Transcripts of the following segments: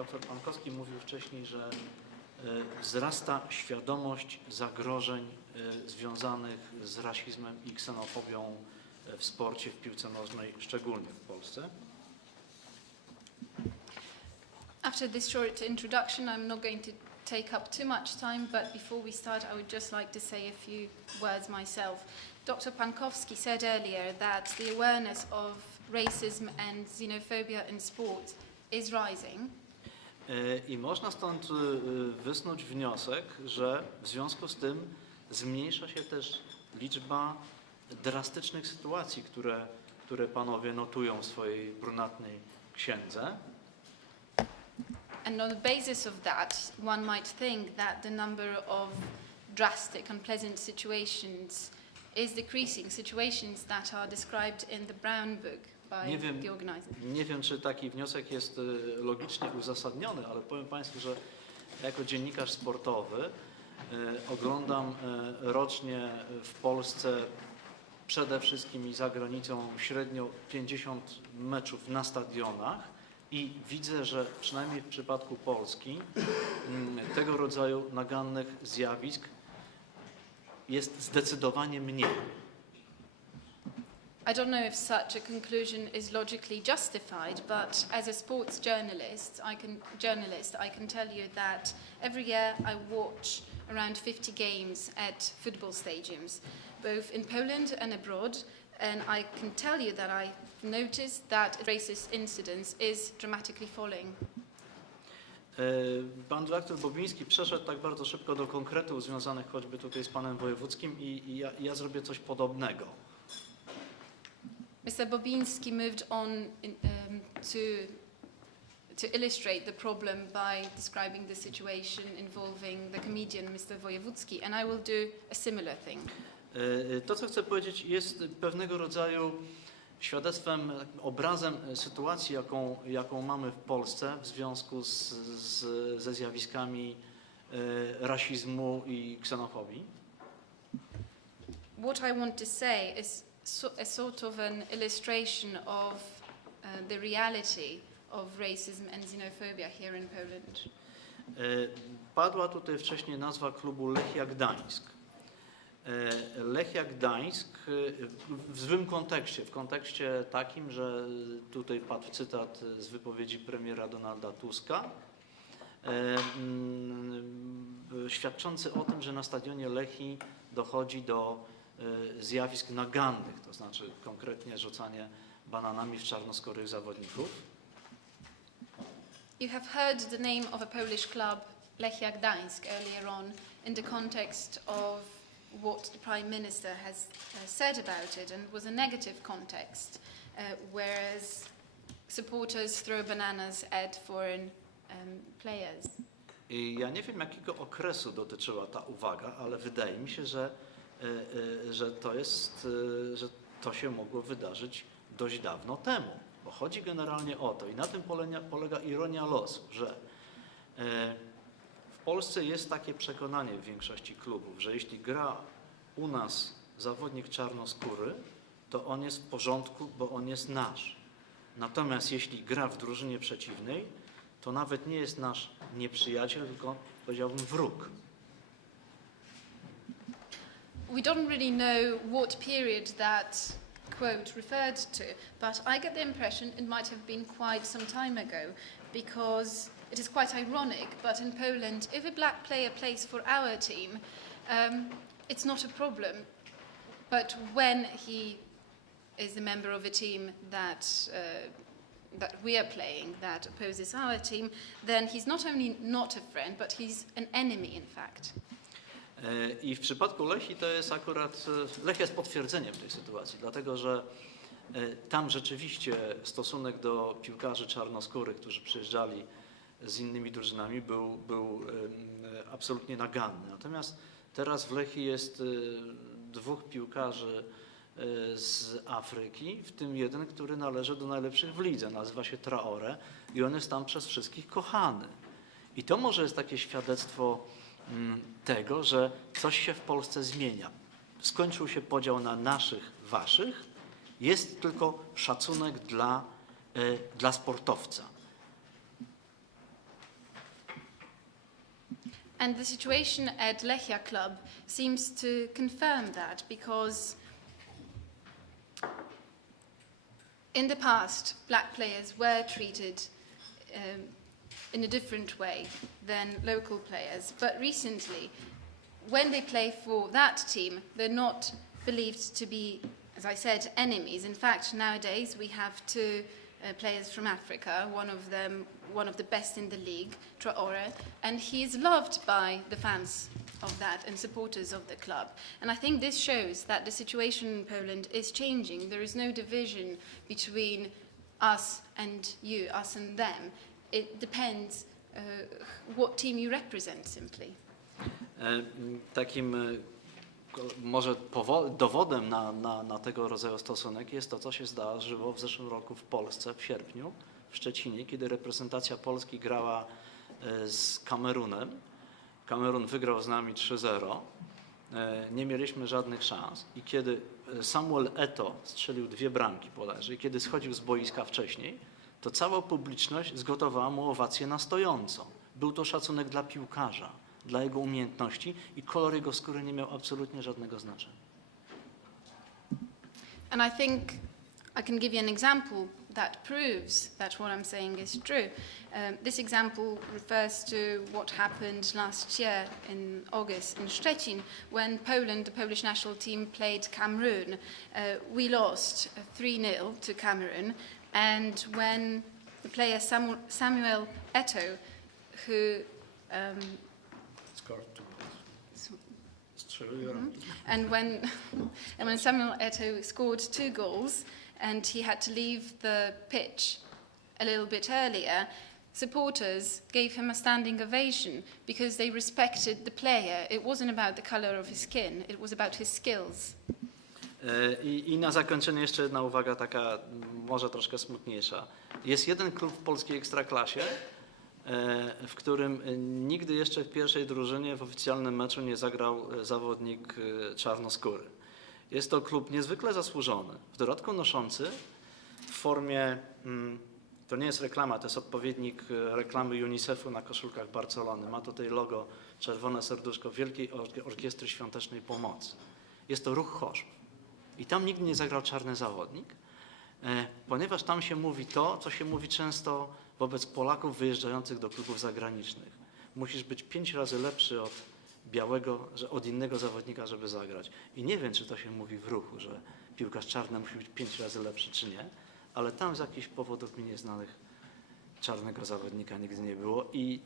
dr Pankowski mówił wcześniej, że wzrasta świadomość zagrożeń związanych z rasizmem i ksenofobią w sporcie, w piłce nożnej, szczególnie w Polsce. After this short introduction, I'm not going to take up too much time, but before we start, I would just like to say a few words myself. Dr. Pankowski said earlier that the awareness of racism and xenophobia in sport is rising. I można stąd wysnuć wniosek, że w związku z tym zmniejsza się też liczba drastycznych sytuacji, które panowie notują w swojej brunatnej księdze. And on the basis of that, one might think that the number of drastic, unpleasant situations is decreasing, situations that are described in the Brown Book by the organizer. Nie wiem, czy taki wniosek jest logicznie uzasadniony, ale powiem Państwu, że jako dziennikarz sportowy oglądam rocznie w Polsce, przede wszystkim i za granicą, średnio 50 meczów na stadionach i widzę, że przynajmniej w przypadku Polski tego rodzaju nagannych zjawisk jest zdecydowanie mniej. I don't know if such a conclusion is logically justified, but as a sports journalist, I can tell you that every year I watch around 50 games at football stadiums, both in Poland and abroad, and I can tell you that I've noticed that racist incidence is dramatically falling. Pan dyrektor Bobiński przeszedł tak bardzo szybko do konkretów związanych choćby tutaj z panem wojewódzkim i ja zrobię coś podobnego. Mr. Bobinski moved on to illustrate the problem by describing the situation involving the comedian Mr. Wojewódzki, and I will do a similar thing. To, co chcę powiedzieć, jest pewnego rodzaju świadectwem, obrazem sytuacji, jaką mamy w Polsce w związku ze zjawiskami rasizmu i ksenofobii. What I want to say is a sort of an illustration of the reality of racism and xenophobia here in Poland. Padła tutaj wcześniej nazwa klubu Lechia Gdańsk. Lechia Gdańsk w złym kontekście, w kontekście takim, że tutaj padł cytat z wypowiedzi premiera Donalda Tuska, świadczący o tym, że na stadionie Lechii dochodzi do zjawisk nagannych, to znaczy konkretnie rzucanie bananami w czarnoskórych zawodników. You have heard the name of a Polish club, Lechia Gdańsk, earlier on in the context of what the Prime Minister has said about it, and it was a negative context, whereas supporters throw bananas at foreign players. I ja nie wiem, jakiego okresu dotyczyła ta uwaga, ale wydaje mi się, że to się mogło wydarzyć dość dawno temu. Bo chodzi generalnie o to, i na tym polega ironia losu, że w Polsce jest takie przekonanie w większości klubów, że jeśli gra u nas zawodnik czarnoskóry, to on jest w porządku, bo on jest nasz. Natomiast jeśli gra w drużynie przeciwnej, to nawet nie jest nasz nieprzyjaciel, tylko powiedziałbym wróg. We don't really know what period that quote referred to, but I get the impression it might have been quite some time ago, because it is quite ironic, but in Poland, if a black player plays for our team, it's not a problem. But when he is a member of a team that we are playing, that opposes our team, then he's not only not a friend, but he's an enemy, in fact. I w przypadku Lechii to jest akurat, Lechia jest potwierdzeniem tej sytuacji, dlatego że tam rzeczywiście stosunek do piłkarzy czarnoskórych, którzy przyjeżdżali z innymi drużynami, był absolutnie naganny. Natomiast teraz w Lechii jest dwóch piłkarzy z Afryki, w tym jeden, który należy do najlepszych w lidze, nazywa się Traore i on jest tam przez wszystkich kochany. I to może jest takie świadectwo tego, że coś się w Polsce zmienia. Skończył się podział na naszych, waszych, jest tylko szacunek dla sportowca. And the situation at Lechia Club seems to confirm that, because in the past, black players were treated in a different way than local players. But recently, when they play for that team, they're not believed to be, as I said, enemies. In fact, nowadays we have two players from Africa, one of the best in the league, Traore, and he is loved by the fans of that and supporters of the club. And I think this shows that the situation in Poland is changing. There is no division between us and you, us and them. It depends what team you represent, simply. Takim może dowodem na tego rodzaju stosunek jest to, co się zdarzyło w zeszłym roku w Polsce, w sierpniu, w Szczecinie, kiedy reprezentacja Polski grała z Kamerunem. Kamerun wygrał z nami 3-0, nie mieliśmy żadnych szans i kiedy Samuel Eto'o strzelił 2 bramki bodajże i kiedy schodził z boiska wcześniej, to cała publiczność zgotowała mu owację na stojąco. Był to szacunek dla piłkarza, dla jego umiejętności i kolor jego skóry nie miał absolutnie żadnego znaczenia. And I think I can give you an example that proves that what I'm saying is true. This example refers to what happened last year in August in Szczecin when Poland, the Polish national team, played Cameroon. We lost 3-0 to Cameroon, and when the player Samuel Eto'o, who Scored 2 goals. and when Samuel Eto'o scored 2 goals and he had to leave the pitch a little bit earlier, supporters gave him a standing ovation because they respected the player. It wasn't about the color of his skin, it was about his skills. I na zakończenie jeszcze jedna uwaga taka może troszkę smutniejsza. Jest jeden klub w polskiej ekstraklasie, w którym nigdy jeszcze w pierwszej drużynie w oficjalnym meczu nie zagrał zawodnik czarnoskóry. Jest to klub niezwykle zasłużony, w dodatku noszący w formie, to nie jest reklama, to jest odpowiednik reklamy UNICEF-u na koszulkach Barcelony. Ma tutaj logo, czerwone serduszko Wielkiej Orkiestry Świątecznej Pomocy. Jest to Ruch Chorzów. I tam nigdy nie zagrał czarny zawodnik, ponieważ tam się mówi to, co się mówi często wobec Polaków wyjeżdżających do klubów zagranicznych. Musisz być 5 razy lepszy od białego, od innego zawodnika, żeby zagrać. I nie wiem, czy to się mówi w Ruchu, że piłkarz czarny musi być 5 razy lepszy, czy nie, ale tam z jakichś powodów mi nieznanych czarnego zawodnika nigdy nie było i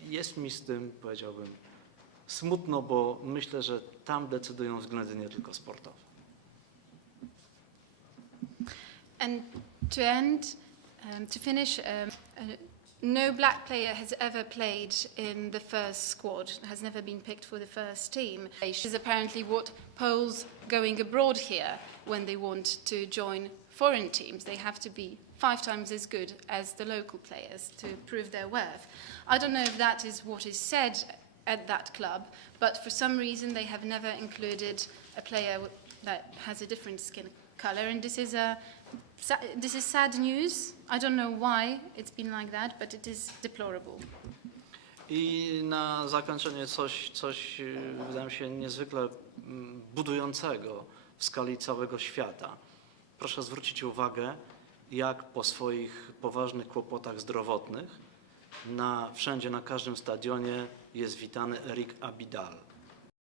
jest mi z tym, powiedziałbym, smutno, bo myślę, że tam decydują względy nie tylko sportowe. And to end, to finish, no black player has ever played in the first squad, has never been picked for the first team. This is apparently what Poles going abroad here when they want to join foreign teams. They have to be 5 times as good as the local players to prove their worth. I don't know if that is what is said at that club, but for some reason they have never included a player that has a different skin color, and this is sad news. I don't know why it's been like that, but it is deplorable. I na zakończenie coś wydaje mi się niezwykle budującego w skali całego świata. Proszę zwrócić uwagę, jak po swoich poważnych kłopotach zdrowotnych wszędzie, na każdym stadionie jest witany Eric Abidal.